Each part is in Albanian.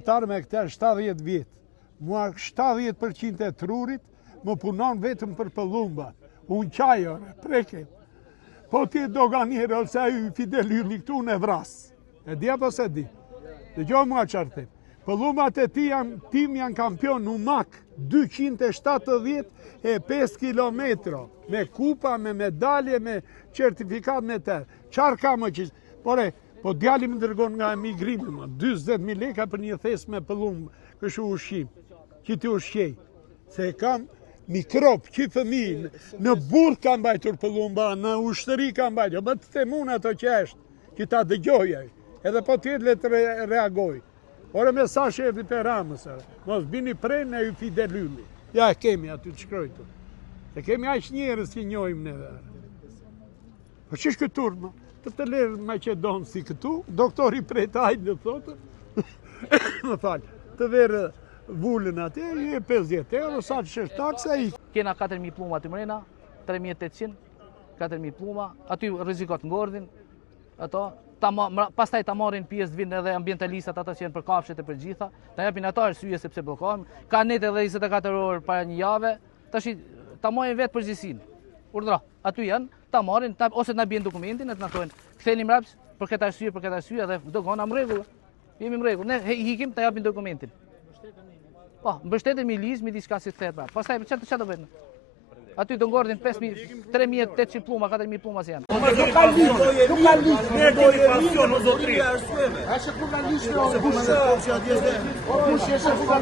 Tarë me këta 70 vjetë, mua 70% e trurit më punon vetëm për pëllumbat. Unë qajo, preke. Po ti doganirë, ose ju Fidel Ylli këtu në vrasë. E di apo se di? Dhe gjo mua qartë. Pëllumbat e tim janë kampion në mak 275 kilometra, me kupa, me medalje, me certifikat, me tërë. Qarë ka më që... Po djali më dërgon nga emigrimi, 20.000 leka për një thes me pëllum, kështu ushqim, që ti ushqej. Se kam mikrop, që fëmijë, në burg kam bajtur pëllumba, në ushtëri kam bajtur, bë të themun ato që është, që ta dëgjojaj, edhe po tjetë le të reagoj. Ore mesashe e për Ramës, mos bini prej në ju Fidel Ylli. Ja, kemi aty të shkrojtu. Se kemi aq njerës që njojmë në verë. Po që është këtur, ma? Të lërë Maqedonë si këtu, doktori prej të ajtë në thotë, më falë, të verë vullën atë, e 50 euro, sa që është taksa i. Kena 4.000 pluma të mrena, 3.800, 4.000 pluma, aty rizikot ngordin, ato, pastaj ta marrin pjesë vinë edhe ambientalistat ata që janë për kafshët e për gjitha, ta japin ata arsye sepse bllokohen, ka net edhe 24 orë para një jave, tash ta marrin vetë përgjegjësinë. Urdhra, aty janë, ta marrin, ose na bien dokumentin, e të na thonë, ktheni mbrapsht për këtë arsye, dhe do gona në rregull. Jemi në rregull, ne hikim ta japin dokumentin. Po, mbështeten me lizë, me diçka si thet prap. Pastaj çfarë do bëjnë? Aty do ngordin 3.800 pluma, 4.000 pluma si janë. Nuk ka listë, ne dojë pasion o zotri. A që nuk ka listë, o busë, o busë, që nuk ka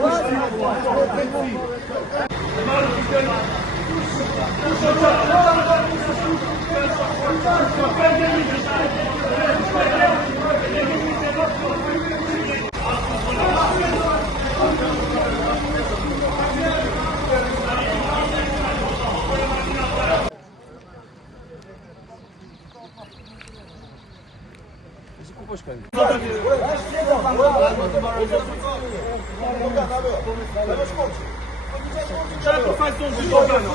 Certo faz som de dogana,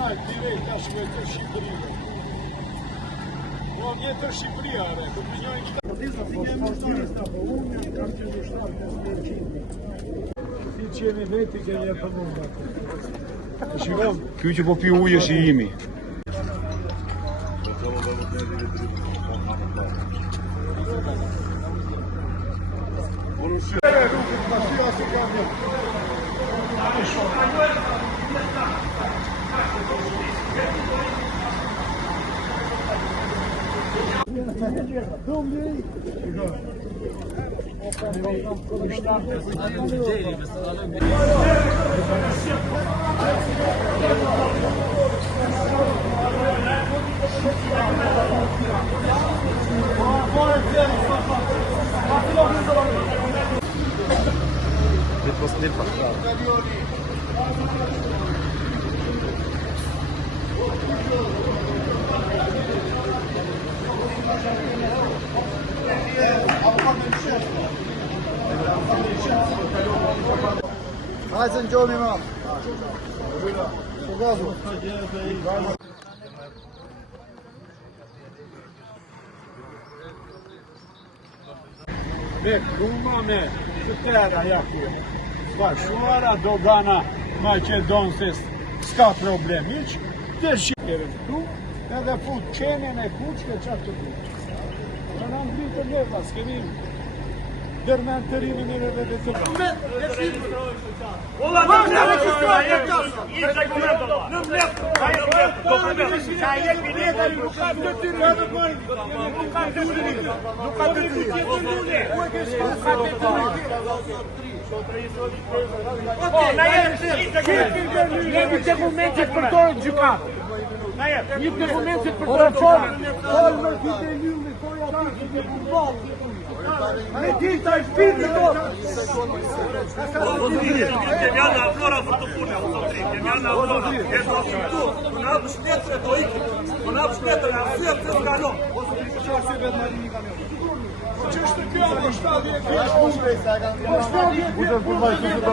Daj, direkt, tash me të Shqipëria. Po, vjetër Shqipëria, re, të përgjojnë qëta. Ti që jemi veti, ke një për mund bako. Shikon? Kjo që po pi ujë është i imi. Hajde në gjoni ma. Gazu. Me kruma me të tëra jakë. Shuara dogana Maqedonës s'ka problem hiç. Dhe shqiptërën këtu, edhe fut qenjen e kuqke qatë të kuqke. Që në mbritë leva, s'kemi dërmentërimin e rëve dhe të kuqke. Ola, në registrojë e kasa. Në mletë. Ka jepi njëta, nuk ka të tyri. Nuk ka të tyri. Nuk ka të tyri. Nuk ka të tyri. Një dokumentet përdoret gjykatë. Një dokumentet përdoret gjykatë. Me dita e shpirti tonë. Kemiana Flora fotopune, Kemiana Flora. Po na hap shpetër do ikë. Po na hap shpetër, a syet se kanë. Ç'është kjo? Po shtadje e kjo. Po shtadje e kjo.